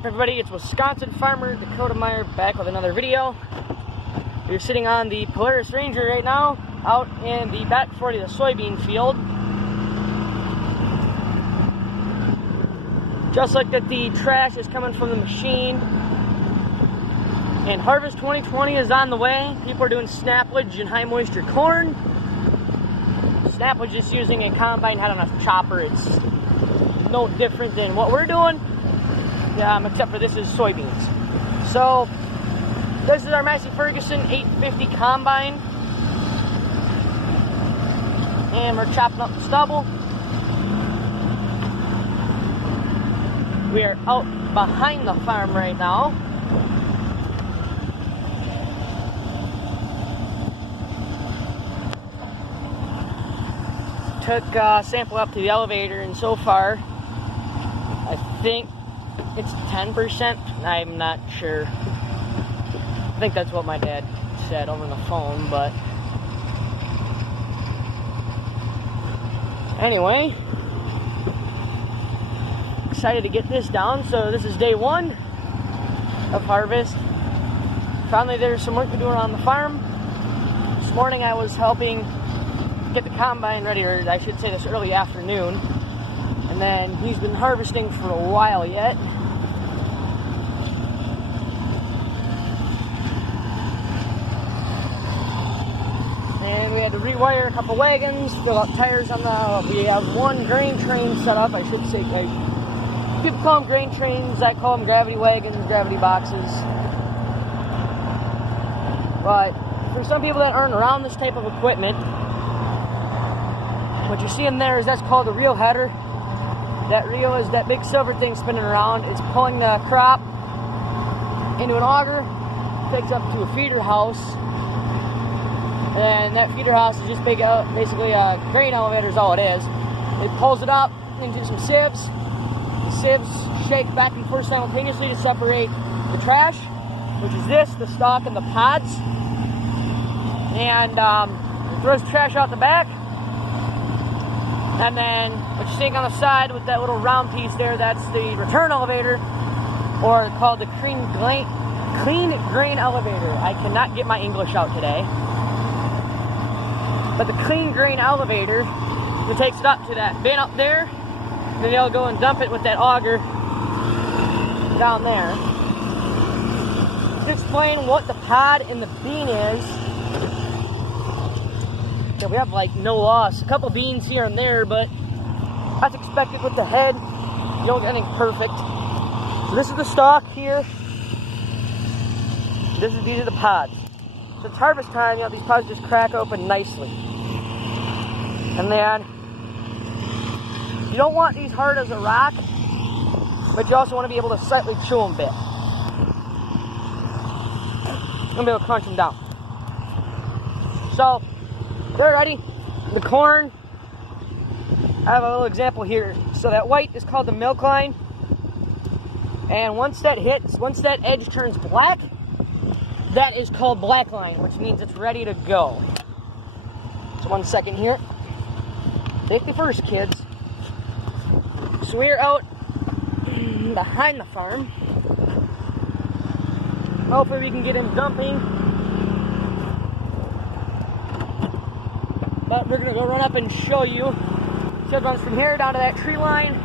up, everybody? It's Wisconsin farmer Dakota Meyer back with another video. We're sitting on the Polaris Ranger right now out in the back 40 of the soybean field. Just like that, the trash is coming from the machine, and Harvest 2020 is on the way. People are doing snaplage and high moisture corn. Snaplage is using a combine head on a chopper. It's no different than what we're doing. Except for this is soybeans. So this is our Massey Ferguson 850 combine, and we're chopping up the stubble. We are out behind the farm right now. Took a sample up to the elevator, and so far I think it's 10%. I'm not sure. I think that's what my dad said over the phone, but anyway, excited to get this down. So this is day one of harvest. Finally, there's some work to do around the farm. This morning I was helping get the combine ready, or I should say this early afternoon, and then he's been harvesting for a while yet. And we had to rewire a couple wagons, fill out tires on the, we have one grain train set up, I should say. People call them grain trains, I call them gravity wagons, gravity boxes. But for some people that aren't around this type of equipment, what you're seeing there is that's called a reel header. That reel is that big silver thing spinning around. It's pulling the crop into an auger, takes up to a feeder house, and that feeder house is just basically a grain elevator is all it is. It pulls it up into some sieves. The sieves shake back and forth simultaneously to separate the trash, which is this, the stalk and the pods, and it throws trash out the back. And then what you're seeing on the side with that little round piece there, that's the return elevator, or called the clean grain elevator. I cannot get my English out today. But the clean grain elevator, it takes it up to that bin up there, and then they'll go and dump it with that auger down there. To explain what the pod in the bean is, so we have like no loss. A couple beans here and there, but that's expected with the head. You don't get anything perfect. So this is the stalk here. These are the pods. So it's harvest time, you know, these pods just crack open nicely. And then you don't want these hard as a rock, but you also want to be able to slightly chew them a bit. And be able to crunch them down. So they're ready. The corn, I have a little example here. So that white is called the milk line, and once that edge turns black, that is called black line, which means it's ready to go. So 1 second here. Take the first, kids. So we're out behind the farm. Hopefully we can get him dumping. But we're gonna go run up and show you. So it runs from here down to that tree line,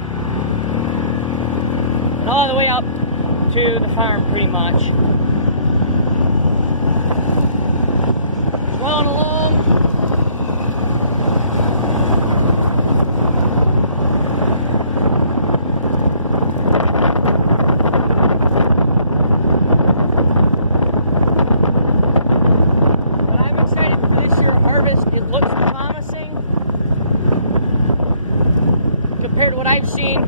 and all the way up to the farm, pretty much. Rolling along. But I'm excited for this year's harvest. It looks promising compared to what I've seen.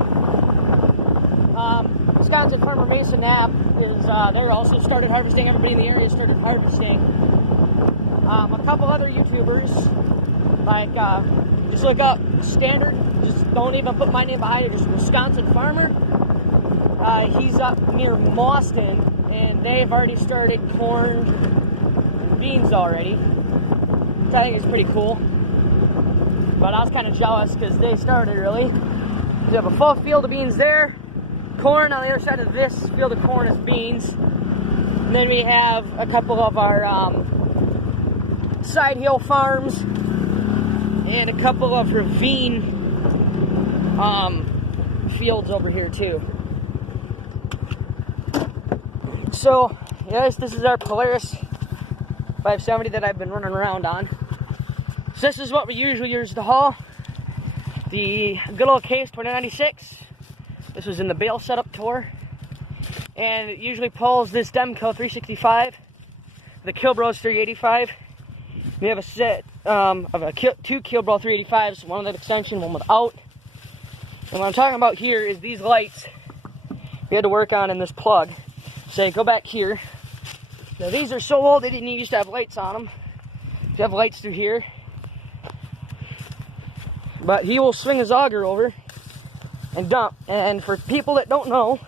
Wisconsin farmer Mason Knapp is they're also started harvesting. Everybody in the area started harvesting. A couple other YouTubers, like just look up Standard. Just don't even put my name behind it. Just Wisconsin farmer. He's up near Mauston, and they've already started corn and beans already, which I think is pretty cool. But I was kind of jealous because they started early. We have a full field of beans there, corn. On the other side of this field of corn is beans. And then we have a couple of our side hill farms and a couple of ravine fields over here too. So yes, this is our Polaris 570 that I've been running around on. So this is what we usually use to haul. The good old Case 2096. This was in the bale setup tour. And it usually pulls this Demco 365, the Kilbros 385. We have a set of two Kilbro 385s, one with extension, one without. And what I'm talking about here is these lights we had to work on in this plug. So go back here. Now these are so old they didn't even used to have lights on them. You have lights through here. But he will swing his auger over and dump. And for people that don't know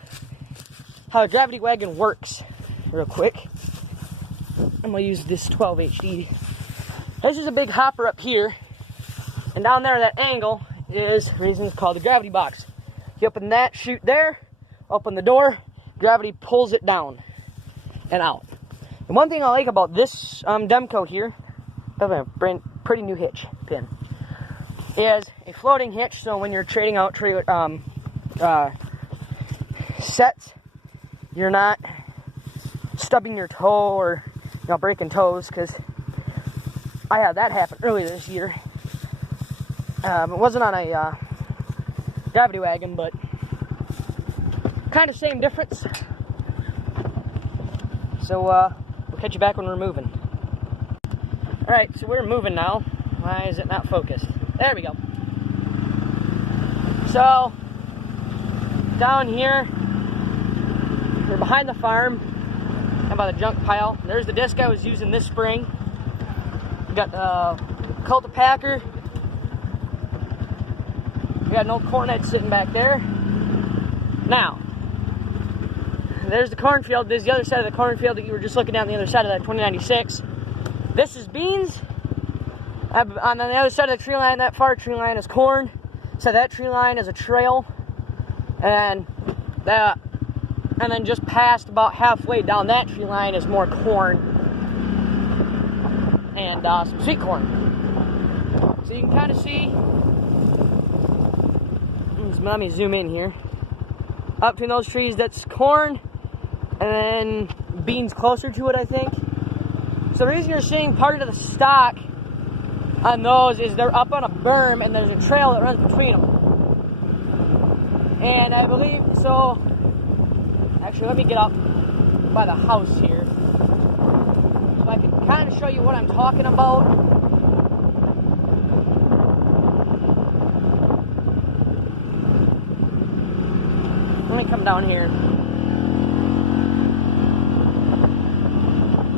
how a gravity wagon works, real quick, I'm gonna use this 12 HD. This is a big hopper up here, and down there, that angle is the reason it's called the gravity box. You open that chute there, open the door, gravity pulls it down and out. And one thing I like about this Demco here, I have a pretty new hitch pin, is a floating hitch. So when you're trading out sets, you're not stubbing your toe or breaking toes, because I had that happen earlier this year. It wasn't on a gravity wagon, but kind of same difference. So we'll catch you back when we're moving. Alright, so we're moving now. Why is it not focused? There we go. So down here, we're behind the farm and by the junk pile. There's the disc I was using this spring. We got the Cultipacker. We got an old corn head sitting back there. Now, there's the cornfield. There's the other side of the cornfield that you were just looking at on the other side of that 2096. This is beans. On the other side of the tree line, that far tree line is corn. So that tree line is a trail. And then just past about halfway down that tree line is more corn and some sweet corn. So you can kind of see, let me zoom in here. Up between those trees, that's corn, and then beans closer to it, I think. So the reason you're seeing part of the stock on those is they're up on a berm and there's a trail that runs between them. And I believe, so, actually let me get up by the house here so I can kind of show you what I'm talking about. Let me come down here.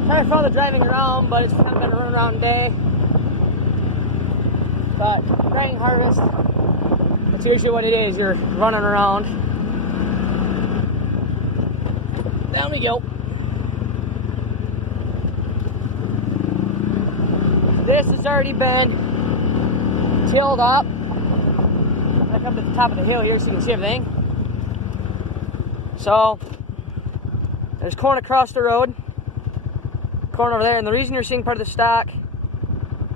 Kind of fun of driving around, but it's kind of been a run-around day. But grain harvest, that's usually what it is. You're running around. Down we go. This has already been tilled up. I come to the top of the hill here so you can see everything. So there's corn across the road, corn over there, and the reason you're seeing part of the stock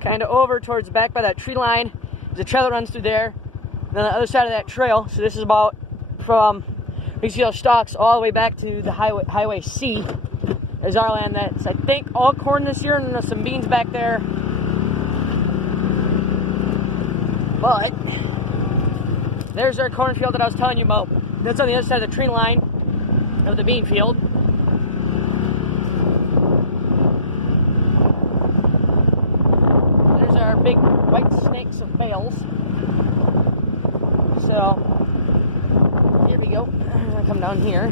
kind of over towards the back by that tree line is a trail that runs through there, and then the other side of that trail, so this is about from, you can see those stalks all the way back to the highway C. There's our land that's, I think, all corn this year, and there's some beans back there. But there's our cornfield that I was telling you about. That's on the other side of the tree line of the bean field. There's our big white snakes of bales. So here we go. I'm gonna come down here,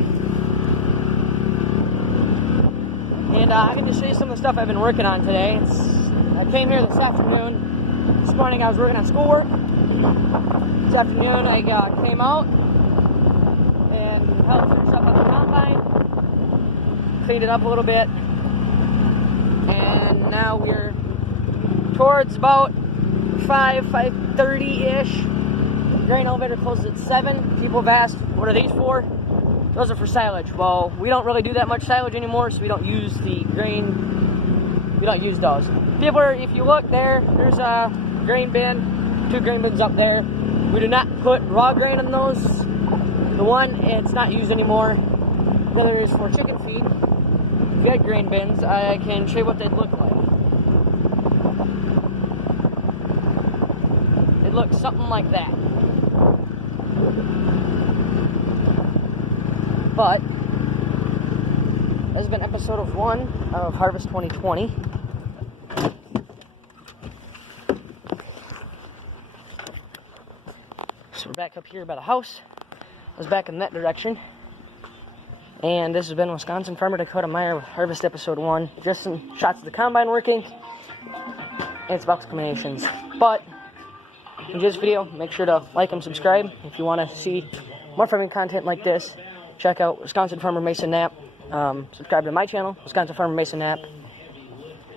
and I'm gonna show you some of the stuff I've been working on today. I came here this afternoon. This morning I was working on schoolwork. This afternoon I came out and helped finish up on the combine, cleaned it up a little bit, and now we're towards about 5:30-ish. Grain elevator closes at 7. People have asked, what are these for? those are for silage. Well, we don't really do that much silage anymore, so we don't use the grain. We don't use those. People are, if you look there, there's a grain bin, 2 grain bins up there. We do not put raw grain in those. The one, it's not used anymore. The other is for chicken feed. If you had grain bins, I can show you what they'd look like. It looks something like that. But this has been episode 1 of Harvest 2020. So we're back up here by the house. I was back in that direction. And this has been Wisconsin Farmer Dakota Meyer with Harvest episode 1. Just some shots of the combine working. And it's about exclamations. But if you enjoyed this video, make sure to like and subscribe. If you want to see more farming content like this, check out Wisconsin Farmer Mason Knapp. Subscribe to my channel, Wisconsin Farmer Mason Knapp.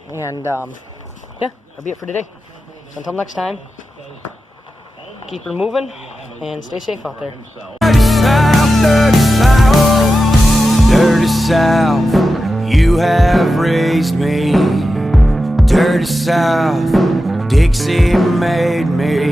And yeah, that'll be it for today. So until next time, keep her moving and stay safe out there. Dirty South, you have raised me. Dirty South, Dixie made me.